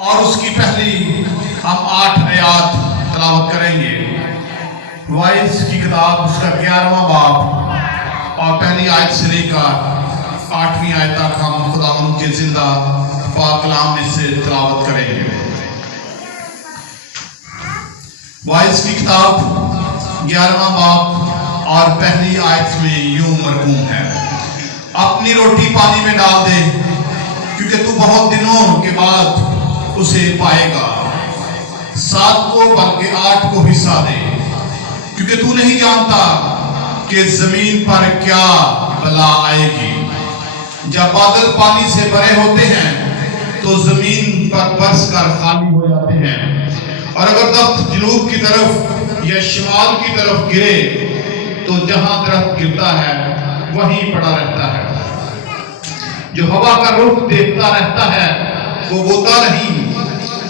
اور اس کی پہلی ہم 8 آیات تلاوت کریں گے۔ وائس کی کتاب اس کا 11واں باب اور پہلی آیت سے لے کر 8ویں آیت تک ہم خداوند کے زندہ پاک کلام میں سے تلاوت کریں گے۔ وائس کی کتاب 11واں باب اور پہلی آیت میں یوں مرقوم ہے: اپنی روٹی پانی میں ڈال دے، کیونکہ تو بہت دنوں کے بعد اسے پائے گا۔ 7 کو بلکہ 8 کو حصہ دے، کیونکہ تو نہیں جانتا کہ زمین پر کیا بلا آئے گی۔ جب بادل پانی سے بھرے ہوتے ہیں تو زمین پر برس کر خالی ہو جاتے ہیں، اور اگر درخت جنوب کی طرف یا شمال کی طرف گرے تو جہاں درخت گرتا ہے وہیں پڑا رہتا ہے۔ جو ہوا کا رخ دیکھتا رہتا ہے وہ بوتا نہیں،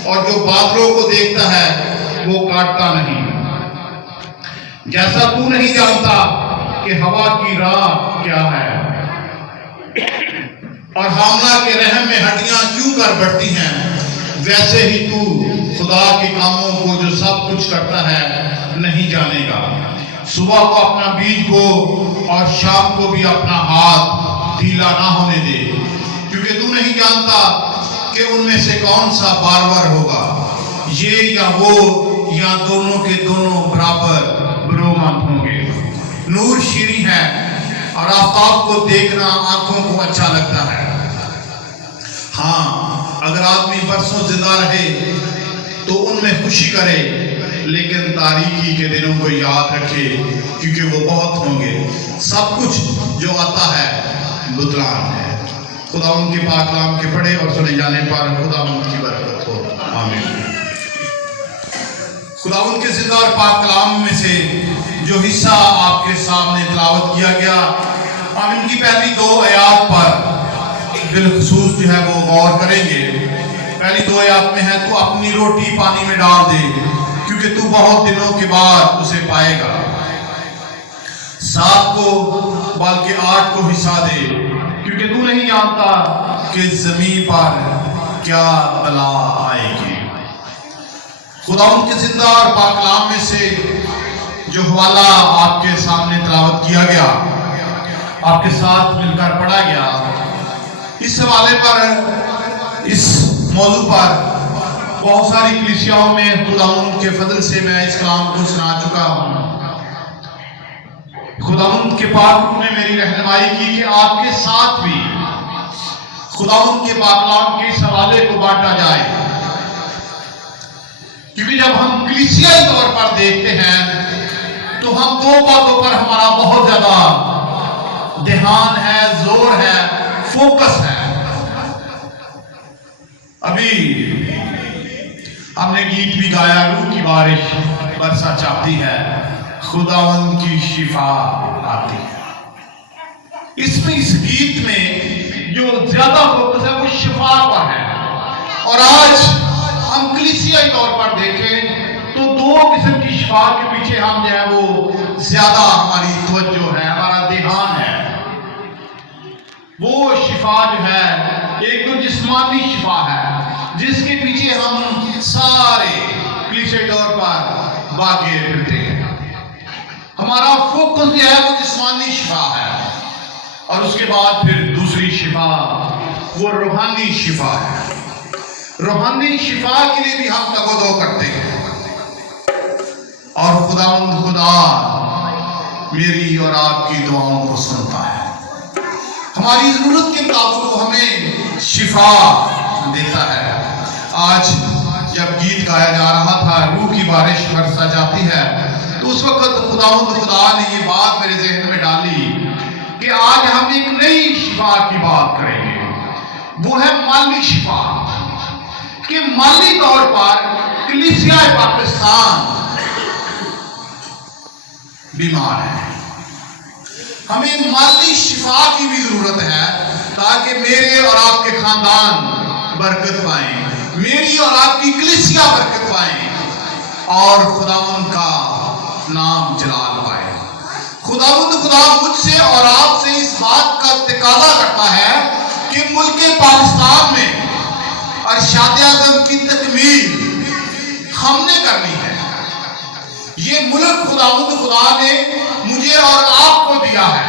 اور جو بادلوں کو دیکھتا ہے وہ کاٹتا نہیں۔ جیسا تو نہیں جانتا کہ ہوا کی راہ کیا ہے، اور حاملہ کے رحم میں ہڈیاں کیوں کر بڑھتی ہیں، ویسے ہی تو خدا کے کاموں کو جو سب کچھ کرتا ہے نہیں جانے گا۔ صبح کو اپنا بیج بو اور شام کو بھی اپنا ہاتھ ڈھیلا نہ ہونے دے، کیونکہ تو نہیں جانتا کہ ان میں سے کون سا بارور ہوگا، یہ یا وہ یا دونوں کے دونوں برابر برومند ہوں گے۔ نور شیریں ہے اور آفتاب کو دیکھنا آنکھوں کو اچھا لگتا ہے۔ ہاں، اگر آدمی برسوں زندہ رہے تو ان میں خوشی کرے، لیکن تاریکی کے دنوں کو یاد رکھے، کیونکہ وہ بہت ہوں گے۔ سب کچھ جو آتا ہے بتلان ہے۔ خداوند کے پاک کلام کے پڑھے اور سنے جانے پر خداوند کی برکت ہو، آمین۔ خداوند کے زندہ اور پاک کلام میں سے جو حصہ آپ کے سامنے تلاوت کیا گیا، ہم ان کی پہلی 2 آیات پر بالخصوص جو ہے وہ غور کریں گے۔ پہلی 2 آیات میں ہے: تو اپنی روٹی پانی میں ڈال دے، کیونکہ تو بہت دنوں کے بعد اسے پائے گا۔ 7 کو بلکہ 8 کو حصہ دے، کیونکہ تو نہیں جانتا کہ زمین پر کیا بلا آئے گی۔ خداوند کے زندہ اور پاک کلام میں سے جو حوالہ آپ کے سامنے تلاوت کیا گیا، آپ کے ساتھ مل کر پڑھا گیا، اس حوالے پر، اس موضوع پر بہت ساری کلیسیاؤں میں خداوند کے فضل سے میں اس کلام کو سنا چکا ہوں۔ خداوند کے پاک روح نے میری رہنمائی کی کہ آپ کے ساتھ بھی خداوند کے پاک کلام کے اس حوالے کو بانٹا جائے، کیونکہ جب ہم کلیسیائی طور پر دیکھتے ہیں تو ہم 2 باتوں پر ہمارا بہت زیادہ دھیان ہے، زور ہے، فوکس ہے۔ ابھی ہم نے گیت بھی گایا: روح کی بارش برسا چاہتی ہے، خداوند کی شفا آتی ہے۔ اس گیت میں جو زیادہ فوکس ہے وہ شفا پر ہے، اور آج ہم کلیسیائی طور پر دیکھیں تو 2 قسم کی شفا کے پیچھے ہم جو ہے وہ زیادہ ہماری توجہ ہے، ہمارا دھیان ہے۔ وہ شفا جو ہے ایک تو جسمانی شفا ہے، جس کے پیچھے ہم سارے کلیسیائی طور پر بھاگے پھرتے ہیں۔ ہمارا فوکس جو ہے وہ جسمانی شفا ہے، اور اس کے بعد پھر دوسری شفا وہ روحانی شفا ہے۔ روحانی شفا کے لیے بھی ہم تگ و دو کرتے ہیں، اور خداوند خدا میری اور آپ کی دعاؤں کو سنتا ہے، ہماری ضرورت کے مطابق وہ ہمیں شفا دیتا ہے۔ آج جب گیت گایا جا رہا تھا روح کی بارش برسا جاتی ہے، تو اس وقت خداوند خدا نے یہ بات میرے ذہن میں ڈالی کہ آج ہم ایک نئی شفا کی بات کریں گے، وہ ہے مالی شفا، کہ مالی طور پر کلیسیائے پاکستان بیمار ہے۔ ہمیں مالی شفا کی بھی ضرورت ہے، تاکہ میرے اور آپ کے خاندان برکت پائیں، میری اور آپ کی کلیسیا برکت پائیں، اور خداوند کا نام جلال پائے۔ خداوند خدا مجھ سے اور آپ سے اس بات کا تقاضا کرتا ہے کہ ملک پاکستان میں ارشاد اعظم کی تکمیل ہم نے کرنی ہے۔ یہ ملک خدا نے مجھے اور آپ کو دیا ہے۔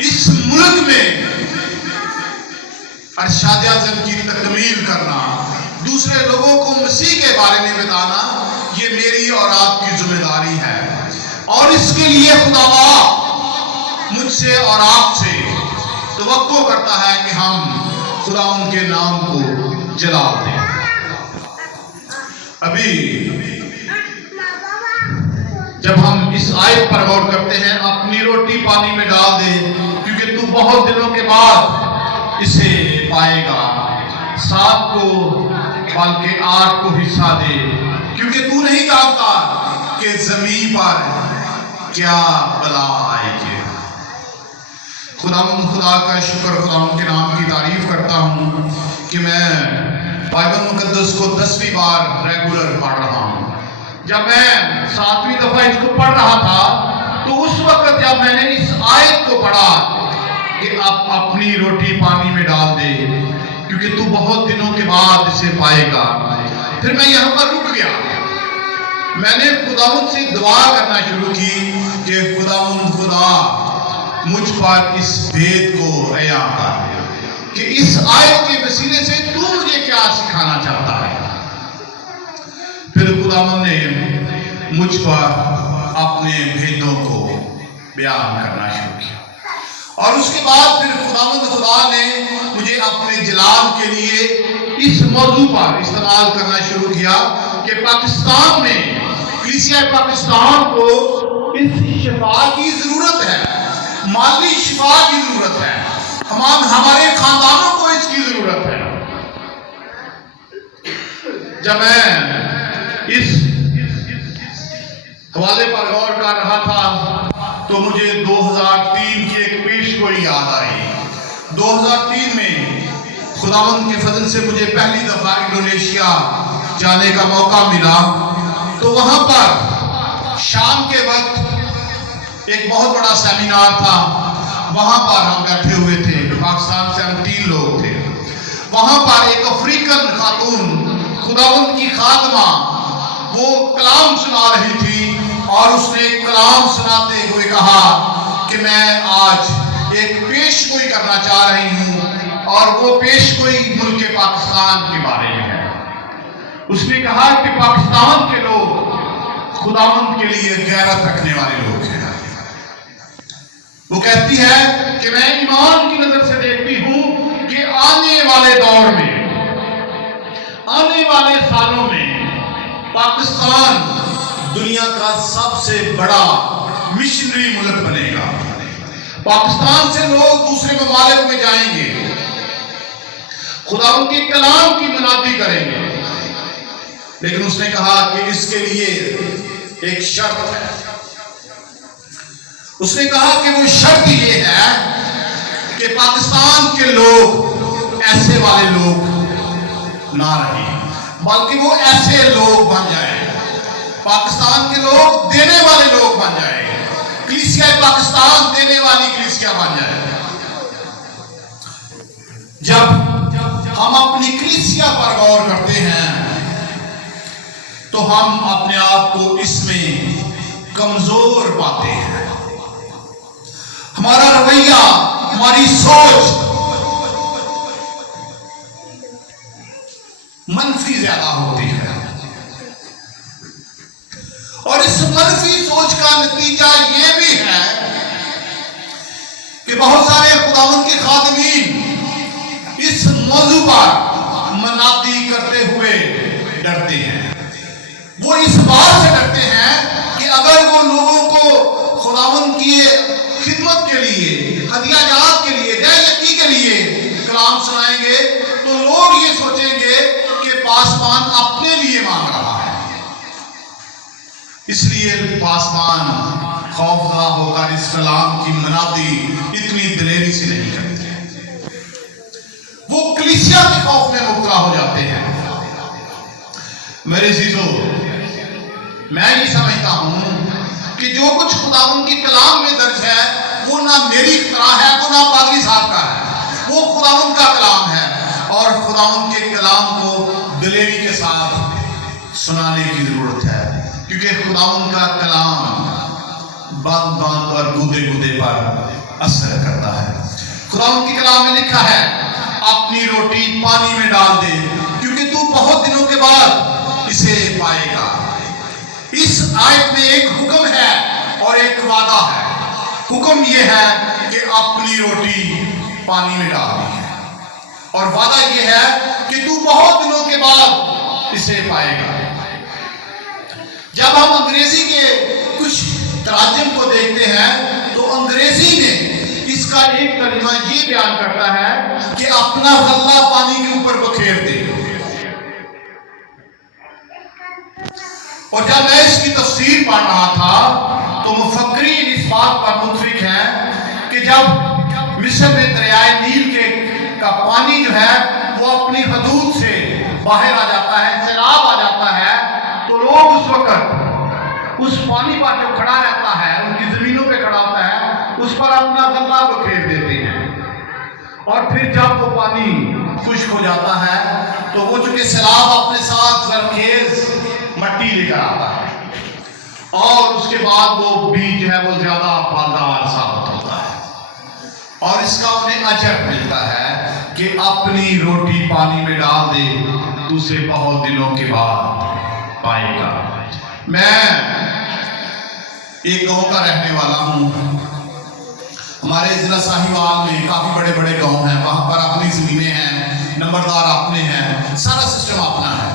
اس ملک میں ارشاد اعظم کی تکمیل کرنا، دوسرے لوگوں کو مسیح کے بارے میں بتانا، یہ میری اور آپ کی ذمہ داری ہے۔ اور اس کے لیے خدا مجھ سے اور آپ سے توقع کرتا ہے کہ ہم خدا ان کے نام کو جلال دیں۔ ابھی جب ہم اس آیت پر غور کرتے ہیں، اپنی روٹی پانی میں ڈال دے کیونکہ تو بہت دنوں کے بعد اسے پائے گا، 7 کو بلکہ 8 کو حصہ دے کیونکہ تو نہیں جانتا کہ زمین پر کیا بلا آئے گی۔ خدا کا شکر، خدا ان کے نام کی تعریف کرتا ہوں کہ میں بائبل مقدس کو 10ویں بار ریگولر پڑھ رہا ہوں۔ جب میں 7ویں دفعہ اس کو پڑھ رہا تھا تو اس وقت جب میں نے اس آیت کو پڑھا کہ اب اپنی روٹی پانی میں ڈال دے کیونکہ تو بہت دنوں کے بعد اسے پائے گا، پھر میں یہاں پر رک گیا۔ میں نے خداوند سے دعا کرنا شروع کی کہ خدا مجھ پر اس بھید کو عیاں کر کہ اس آیت کے وسیلے سے تو مجھے کیا سکھانا چاہتا ہے۔ پھر خداوند نے مجھ پر اپنے بھیدوں کو بیان کرنا شروع کیا، اور اس کے بعد پھر خدا نے مجھے اپنے جلال کے لیے اس موضوع پر استعمال کرنا شروع کیا کہ پاکستان میں کلیسیا پاکستان کو اس شفا کی ضرورت ہے، مالی شفا کی ضرورت ہے، ہمارے خاندانوں کو اس کی ضرورت ہے۔ جب میں اس حوالے پر غور کر رہا تھا تو مجھے 2003 کی ایک پیش گوئی یاد آئی۔ 2003 میں خداوند کے فضل سے مجھے پہلی دفعہ انڈونیشیا جانے کا موقع ملا، تو وہاں پر شام کے وقت ایک بہت بڑا سیمینار تھا۔ وہاں پر ہم بیٹھے ہوئے تھے، پاکستان سے ہم 3 لوگ تھے۔ وہاں پر ایک افریقن خاتون خداوند کی خادمہ وہ کلام سنا رہی تھی، اور اس نے کلام سناتے ہوئے کہا کہ میں آج ایک پیش گوئی کرنا چاہ رہی ہوں، اور وہ پیش گوئی ملک پاکستان کے بارے میں ہے۔ اس نے کہا کہ پاکستان کے لوگ خداوند کے لیے غیرت رکھنے والے لوگ ہیں۔ وہ کہتی ہے کہ میں ایمان کی نظر سے دیکھتی ہوں کہ آنے والے دور میں، آنے والے سالوں میں پاکستان دنیا کا سب سے بڑا مشنری ملک بنے گا۔ پاکستان سے لوگ دوسرے ممالک میں جائیں گے، خداوند کے کلام کی منادی کریں گے، لیکن اس نے کہا کہ اس کے لیے ایک شرط ہے۔ اس نے کہا کہ وہ شرط یہ ہے کہ پاکستان کے لوگ ایسے والے لوگ نہ رہیں، بلکہ وہ ایسے لوگ بن جائیں، پاکستان کے لوگ دینے والے لوگ بن جائیں، کلیسیا پاکستان دینے والی کلیسیا بن جائے۔ جب ہم اپنی کلیسیا پر غور کرتے ہیں تو ہم اپنے آپ کو اس میں کمزور پاتے ہیں۔ ہمارا رویہ، ہماری سوچ منفی زیادہ ہوتی ہے، اور اس منفی سوچ کا نتیجہ یہ بھی ہے کہ بہت سارے خداوند کے خادمین اس موضوع پر منادی کرتے ہوئے ڈرتے ہیں۔ وہ اس بات سے ڈرتے ہیں کہ اگر وہ لوگوں کو خداوند کی خدمت کے لیے، ہدیہ جات کے لیے، دہشتی کے لیے کلام سنائیں گے تو لوگ یہ سوچیں گے کہ پاسبان اپنے لیے مانگ رہا ہے، اس لیے پاسبان خوفزدہ ہو کر اس کلام کی منادی اتنی دلیری سے نہیں کرتے، وہ کلیسیا کے خوف میں مبتلا ہو جاتے ہیں۔ میرے عزیزو، میں یہ سمجھتا ہوں کہ جو کچھ خداوند کی کلام میں درج ہے وہ نہ میری اختراع ہے، وہ نہ پادری صاحب کا ہے، وہ خداوند کا کلام ہے، اور خداوند کے کلام کو دلیری کے ساتھ سنانے کی ضرورت ہے، کیونکہ خداوند کا کلام باند باند اور گودے گودے پر اثر کرتا ہے۔ خداوند کے کلام میں لکھا ہے اپنی روٹی پانی میں ڈال دے کیونکہ تو بہت دنوں کے بعد اسے پائے گا۔ اس آیت میں ایک حکم ہے اور ایک وعدہ ہے۔ حکم یہ ہے کہ اپنی روٹی پانی میں ڈال دی ہے، اور وعدہ یہ ہے کہ تو بہت دنوں کے بعد اسے پائے گا۔ جب ہم انگریزی کے کچھ تراجم کو دیکھتے ہیں تو انگریزی میں اس کا ایک ترجمہ یہ بیان کرتا ہے کہ اپنا غلہ پانی کے اوپر بکھیر دے۔ اور جب میں اس کی تفسیر پڑھ رہا تھا تو مفکرین اس بات پر متفق ہیں کہ جب مصر میں دریائے نیل کا پانی جو ہے وہ اپنی حدود سے باہر آ جاتا ہے، سیلاب آ جاتا ہے، تو لوگ اس وقت اس پانی پر جو کھڑا رہتا ہے، ان کی زمینوں پہ کھڑا ہوتا ہے، اس پر اپنا غلہ بکھیر دیتے ہیں۔ اور پھر جب وہ پانی خشک ہو جاتا ہے تو وہ چونکہ سیلاب اپنے ساتھ زرخیز مٹی لے کر آتا ہے، اور اس کے بعد وہ بیج جو ہے وہ زیادہ پھلدار ثابت ہوتا ہے، اور اس کا انہیں اجر ملتا ہے کہ اپنی روٹی پانی میں ڈال دے تو اسے بہت دنوں کے بعد پائے گا۔ میں ایک گاؤں کا رہنے والا ہوں۔ ہمارے ضلع ساہیوال میں کافی بڑے بڑے گاؤں ہیں، وہاں پر اپنی زمینیں ہیں، نمبردار اپنے ہیں، سارا سسٹم اپنا ہے۔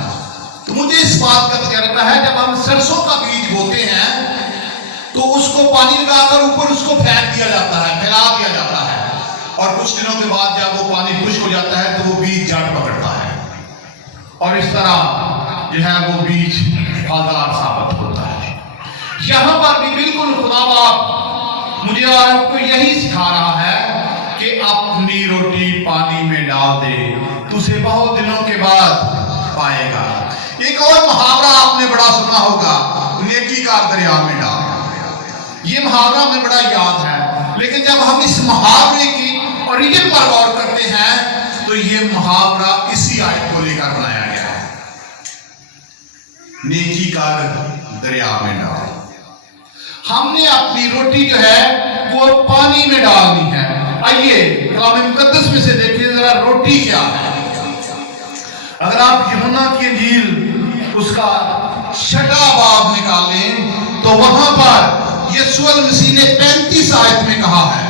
تو مجھے اس بات کا تجربہ ہے جب ہم سرسوں کا بیج بوتے ہیں تو اس کو پانی لگا کر اوپر اس کو پھینک دیا جاتا ہے، پھیلا دیا جاتا ہے، اور کچھ دنوں کے بعد جب وہ پانی خشک ہو جاتا ہے تو وہ بیج جڑ پکڑتا ہے، اور اس طرح جو ہے وہ بیج پھلدار ثابت ہوتا ہے۔ یہاں پر بھی بالکل خدا باپ مجھے اور آپ کو یہی سکھا رہا ہے کہ اپنی روٹی پانی میں ڈال دے تو اسے بہت دنوں کے بعد پائے گا۔ ایک اور محاورہ آپ نے بڑا سنا ہوگا، نیکی کار دریا میں ڈال۔ یہ محاورہ ہمیں بڑا یاد ہے، لیکن جب ہم اس محاورے کی اوریجن پر غور کرتے ہیں تو یہ محاورہ اسی آیت کو لے کر بنایا گیا ہے، نیکی کار دریا میں ڈال۔ ہم نے اپنی روٹی جو ہے وہ پانی میں ڈالنی ہے۔ آئیے کلام مقدس میں سے دیکھیے ذرا روٹی کیا ہے۔ اگر آپ یوحنا کی انجیل اس کا 6واں باب نکالیں تو وہاں پر یسوع المسیح نے 35 آیت میں کہا ہے،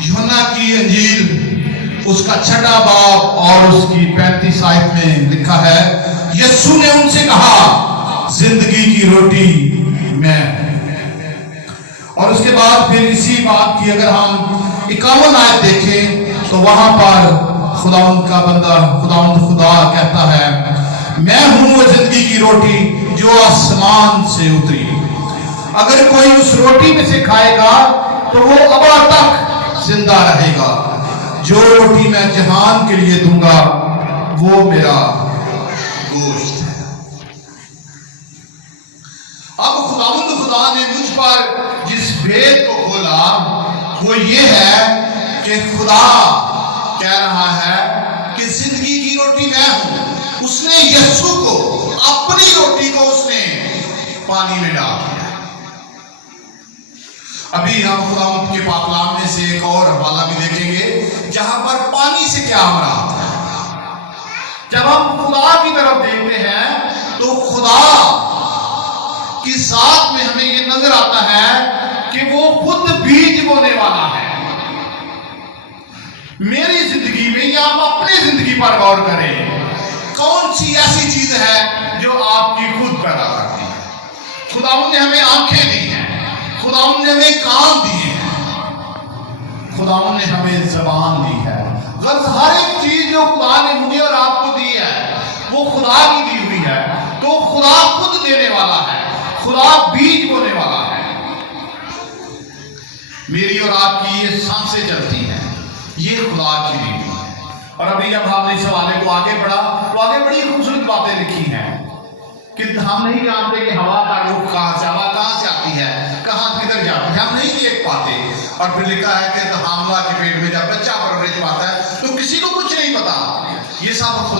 یوحنا کی انجیل اس کا 6واں باب اور اس کی 35 آیت میں لکھا ہے، یسوع نے ان سے کہا زندگی کی روٹی میں۔ اور اس کے بعد پھر اسی بات کی اگر ہم 51 آیت دیکھیں تو وہاں پر خداوند کا بندہ خداوند خدا کہتا ہے، میں ہوں وہ زندگی کی روٹی جو آسمان سے اتری، اگر کوئی اس روٹی میں سے کھائے گا تو وہ ابد تک زندہ رہے گا، جو روٹی میں جہان کے لیے دوں گا وہ میرا گوشت ہے۔ اب خداوند خدا نے مجھ پر جس بھید کو کھولا وہ یہ ہے کہ خدا کہہ رہا ہے کہ زندگی کی روٹی میں ہوں۔ اس نے یسوع کو اپنی روٹی کو اس نے پانی میں ڈال دیا۔ ابھی ہم خداوند کے پاک کلام میں سے ایک اور حوالہ بھی دیکھیں گے جہاں پر پانی سے کیا مراد ہے۔ جب ہم خدا کی طرف دیکھتے ہیں تو خدا کی ذات میں ہمیں یہ نظر آتا ہے کہ وہ خود بیج بونے والا ہے۔ میری زندگی میں یا آپ اپنی زندگی پر غور کریں، کون سی ایسی چیز ہے جو آپ کی خود پیدا کرتی ہے؟ خداوند نے ہمیں آنکھیں دی ہیں، خداوند نے ہمیں کان دیے ہیں، خداوند نے ہمیں زبان دی ہے۔ غرض ہر ایک چیز جو خدا نے مجھے اور آپ کو دی ہے وہ خدا کی دی ہوئی ہے، تو خدا خود دینے والا ہے، خدا بیج بونے والا ہے۔ میری اور آپ کی یہ سانسیں چلتی ہیں، یہ خدا کی دی ہوئی ہے۔ اور ابھی جب ہم نے اس حوالے کو آگے بڑھا تو آگے بڑی خوبصورت باتیں لکھی ہیں کہ ہم نہیں جانتے کہ ہوا کا رخ کہاں سے، ہوا کہاں سے آتی ہے، کہاں کدھر جاتی ہے، ہم نہیں دیکھ پاتے۔ اور پھر لکھا ہے کہ حاملہ کے پیٹ میں جب بچہ پرورش پاتا ہے تو کسی کو کچھ نہیں پتا،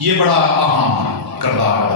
یہ بڑا اہم کردار ادا